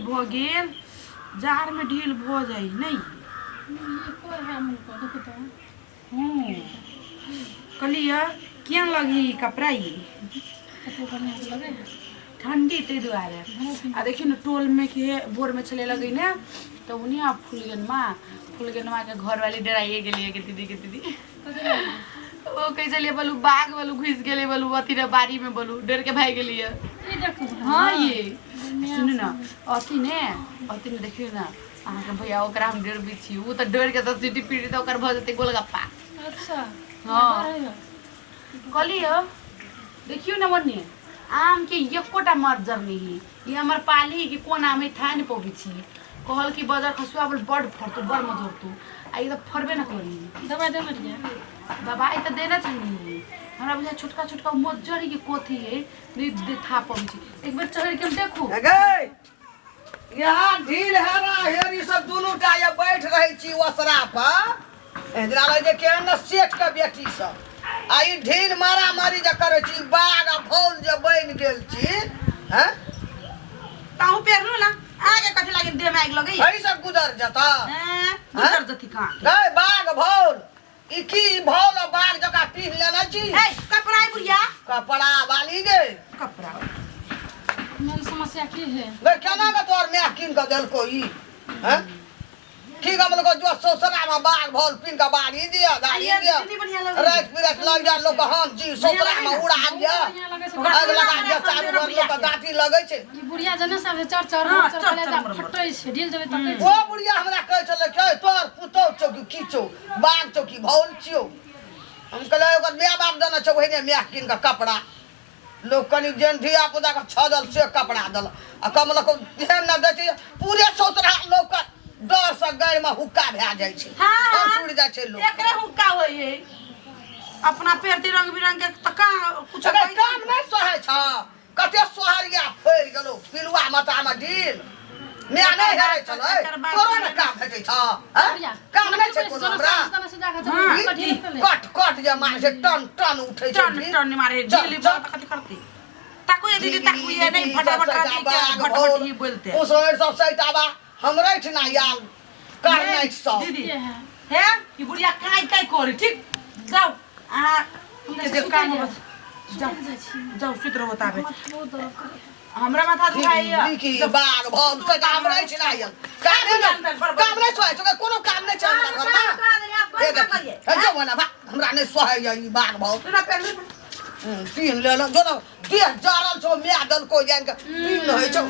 ढील भ गेल जार में ढील भ जाई नहीं कलिया क्या लगी कपड़ा ये ठंडी ते दुआरे आ देखियो न टोल में के बोर में चले लगी ना तो उन्हीं आप फूलगन माँ के घर वाली डराइए गेलिए के दीदी ओ कैसे लिए बोलू बाग बोलू घुस गेले बोलू अति रे बारी में बोलू डर के भाग गेलिए हां ये सुन न अति ने देखियो ना अहाँ के भैया ओकरा हम डर भी छी उ त डर के त सिटी पीटी त ओकर भ जते गोलगप्पा अच्छा हां कलियो देखियो न मन्ने आम के एकोटा मर्जर नहीं ये हमर पाली के कोन आमे था न पबी छी कहल की बाजार खसुआ बड़ फरतो बड़ मजोरतो आ ई त फरबे न करी दवाई दे मटिया दवाई त देना चाहिए हमरा बुझा छोटका मजरी के कोथी है नि था पबी छी एक बार चढ़ के हम देखू गई यहाँ ढील हेरा हेरी सब दोनों टाया बैठ रही छी ओसरा पर एदरा लगे जे के न सेठ के बेटी सब आई ढील मारा मारी जे करे छी बाग आ फौल जे बन गेल छी हैं ताऊ पेरनु ना आगे कथे लागे दे में आग लगई हई सब गुजर जता गुजर जती का गए बाग भौल ई की भौल बाग जका पीह लेना छी ए कपड़ा बुढ़िया कपड़ा वाली गे कपड़ा मेरी समस्या की है गे केना के तोर मैं किन के देल को ई हैं की गमल को जो सोसरा में बाग भौल पिन का बाड़ी दिया गाड़ी दिया रात बिरात लग जा लोग हम जी सोसरा में उड़ा गया आग लगा दिया चारों ओर लोग दाती लगे छे ई बुढ़िया जने सब चढ़ चले जा फटै छै ढील जबे तक ओ बुढ़िया हमरा कह चले के तोर पुतौ चौकी कीचो बाग चौकी भौल छियो हम कहले ओकर बिया बाप देना छ ओहिने मैं किन का कपड़ा लोग कनी जेन धिया पुता का छदल से कपड़ा दल आ कमल को ध्यान न दे छै पूरे सोसरा लोग का डर से गैर में हुक्का भे जाय छै और छुड़ जाय छै लोग एकरे हुक्का होई अपना पेरती रंग बिरंग के त का कुछ काम नहीं सहे छ कते सोहरिया फेर गेलो पिलुआ माथा में ढील मैं नहीं हेरे चलो तोरो ने काम भेटै छ काम नहीं छै कोनो हमरा कट जे मार से टन उठै छै टन मारे ढील बात कथि करती ताको ये दीदी ताको ये नहीं फटाफट फटाफट ही बोलते उस और सब सैताबा हमरे छ ना यार कर नहीं सब दीदी है कि बुढ़िया काई करे ठीक जाओ आ तुमके देख काम जाओ सुत रहो ताबे हमरा माथा दुखाई की बाग भौल से काम नहीं छ ना यार काम नहीं सोए तो कोनो काम नहीं छ हमरा घर में ए देख जो बना बा हमरा नहीं सोए ई बाग भौल तोरा पहले तीन ले लो जो ना देह जारल छो मैं दल को जान के तीन होय छो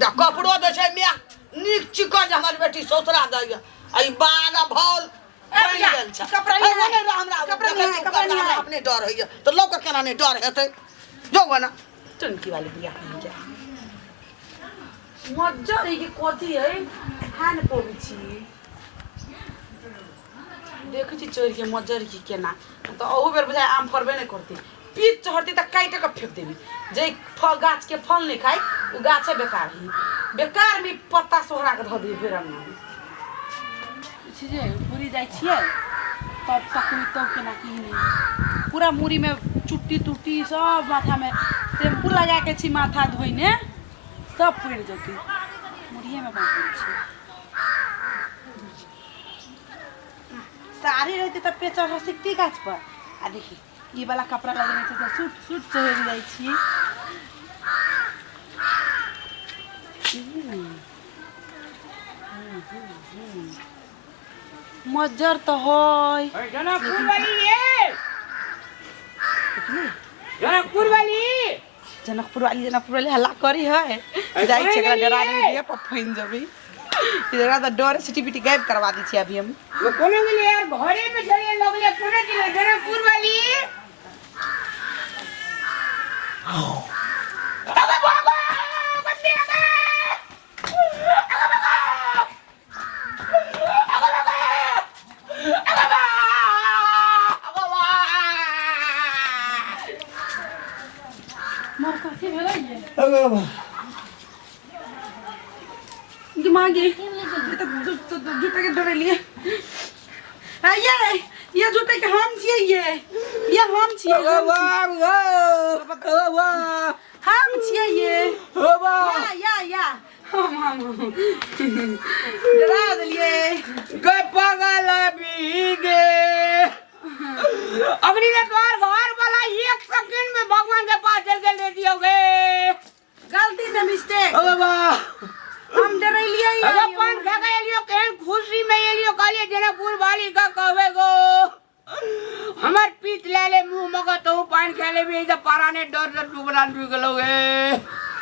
इटा कपड़ो दे छै मैं नीक चिकन जे हमर बेटी सोसरा दैया आई बाग भौल कपड़ा हमरा अपने डर है तो लोग केना नहीं डर हेतै जो बना टंकी वाली बिया जा मज्जर की कोथी है खान पोबी छी देखै छी चोर के मज्जर की केना तो ओहु बेर बुझाय आम फरबे नहीं करती पीत चढ़ती त काट के फेंक देबी जे फल गाछ के फल नहीं खाई उ गाछे बेकार ही बेकार में पत्ता सोहरा के ध दी फेर हम जे पूरी जाय छियै तब तक तो केना की नहीं पूरा मुरी में चुट्टी टुट्टी सब माथा में शैम्पू लगा के छी माथा धोइने सब पड़ जती मुरिये में बांध छी साड़ी रहती त पे चढ़ सकती गाछ पर आ देखी ई वाला कपड़ा लगने से सूट चढ़ जाय छी मज्जर तो होय जनकपुर वाली ये जनकपुर वाली हल्ला करी है जाई छकरा डरा दे दिए पफइन जबी इधर तो डर सिटी पिटी गायब करवा दी छी अभी हम वो कोने मिले यार घरे में चले लगले कोने दिले जनकपुर वाली अबे बाबा बंदे मार काफी भेलै ये दिमागी तो जूते के डरे लिए ये जूते के हम छिए ये हम छिए हम छिए ये या डरा दिलिए गे पागल बीगे अग्नि ने द्वार घर वाला 1 सेकंड में भगवान के पास चल के ले दियोगे। गलती से मिस्टेक ओ बाबा हम डरैलिए अबे पान खा के एलियो केन खुशी में एलियो काले जनकपुर वाली का कहवे गो हमर पीठ ले ले मुंह मगा तो पान खेले भी इधर पाराने डर डर टुकड़ा टूट गलोगे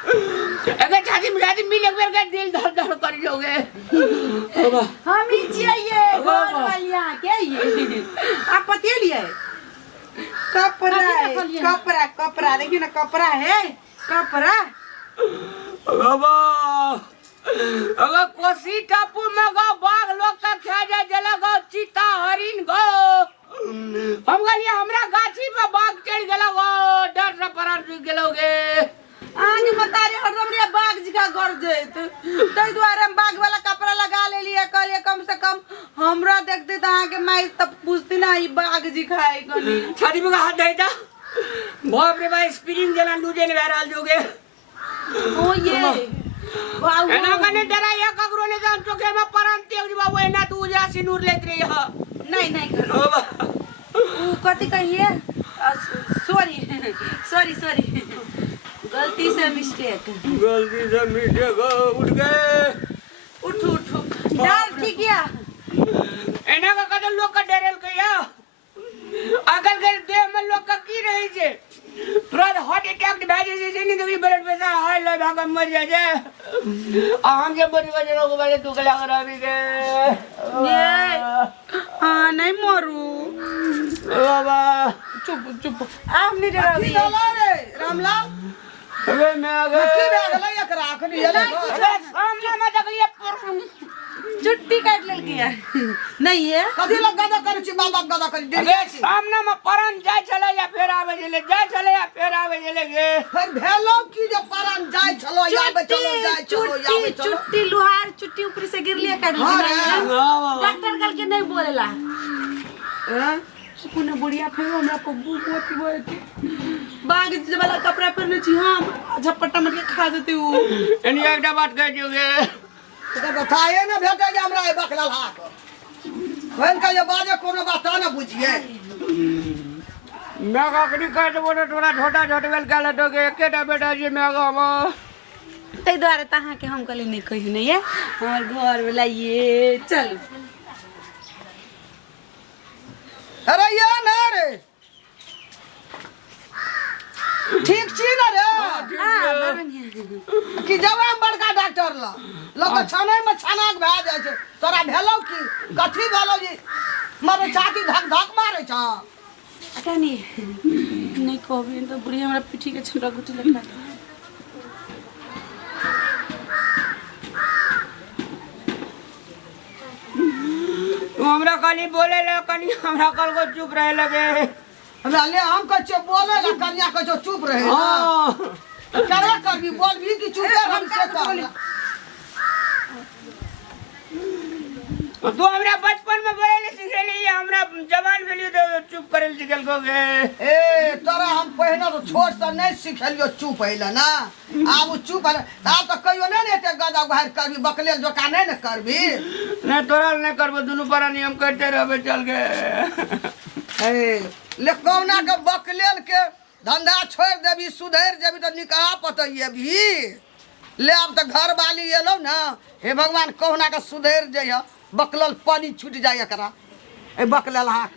अगर छाती मिलाती मिल एक के दिल धड़ धड़ कर जोगे बाबा हम ही चाहिए घर वालिया के ये आप पतेलिए कपड़ा है, कपड़ा कपड़ा देखिए ना कपड़ा है कपड़ा बाबा अगर कोसी टापू में गो बाघ लोग का खा जाए जला गो चीता हरिन गो हम गलिया हमरा गाछी पे बाघ चढ़ गेलो गो डर से परार जुग गेलोगे आगे बता रहे हरदम रे बाघ जी का घर जेत तई द्वारा हम बाघ वाला कपड़ा लगा ले लिए कहलिए कम से कम हमरा देखते त आगे माई तब पूछती ना ई बाघ जी खाए कनी छाती में हाथ देता बाप रे भाई स्प्रिंग जला लूजे ने बहरहाल जोगे ओ ये वाओ एना कने डरा या ककरो ने जान चोके में परान तेज बाबू एना तू जा सिनूर लेत रही ह नहीं नहीं करो ऊ कथि कहिए सॉरी सॉरी सॉरी गलती से मिस्टेक उठ गए उठ उठ डर ठीक है एना का कदम लोग का डरेल कहिया अगल के देह में लोग का की रही छे तुरंत हार्ट अटैक भेजे जे नहीं तो ब्लड प्रेशर हाई लो भागा मर जाए आ हम के बड़ी वजह को वाले तू कला करा भी के ये हां नहीं मरू बाबा चुप चुप आप नहीं डरा दी रे रामलाल अबे मैं आ गया की भेगला एकरा अखनी एले अबे सामने में देखिए छुट्टी काट लेल किया नहीं है कथि लग गदा कर छी बाबा गदा कर अबे सामने में परन जाय चले या फिर आवे चले जाय चले या फिर आवे चले गे फिर भेलो की जे परन जाय चलो आवे चलो जाय चलो आवे चलो चुट्टी लोहार चुट्टी ऊपर से गिरलिए काट डॉक्टर कल के नहीं बोलेला सुकुने बुढ़िया फिर हमरा को बुबोती बोलती बाग वाला कपड़ा पहनने छी हम झपट्टा मत के खा देती हूं एनी एकटा बात कह दियोगे तो बताए ना भेटे जे हमरा ए बकला हाक होन का ये बाजे कोनो बात ना बुझिए मैं काकड़ी काट बोले थोड़ा छोटा झटवेल का लटोगे एकेटा बेटा जी मैं गाम तै द्वारे तहां के हम कहले नहीं कहियो नहीं है हमर घर वाला ये चल अरे ये ना रे ठीक छी ना रे हां कि जब हम बड़का डॉक्टर ला लोग छाने में छानाक भै जाय छै तोरा भेलौ की कथि भेलौ जी मारे छाती धक धक मारे छ अटा नहीं कहबे तो बुढ़ी हमरा पीठी के छुटा गुटी लगता तू हमरा खाली बोले ले कनी हमरा कल को चुप रहे लगे हमरा ले हम कह बोले ला कन्या कह चुप रहे हां करे करबी बोलबी कि चुप रह हम से कर तू हमरा बचपन में बोले ले सिखेली हमरा जवान भेलियो तो चुप करे ले सिखल कोगे ए तोरा हम पहिने तो छोट से नहीं सिखलियो चुप हैला ना आब चुप है आप तो कहियो नहीं एते गदा बाहर करबी बकलेल जोका नहीं न करबी नहीं तोरा नहीं करबो दुनु पर नियम करते रहबे चल के ए ले कौना के बकलेल के धंधा छोड़ देबी सुधर जेबी तो निकाह पतइए भी ले अब तो घर वाली एलो ना हे भगवान कौना के सुधर जइह बकलल पानी छूट जाय एकरा ए बकलेल हाक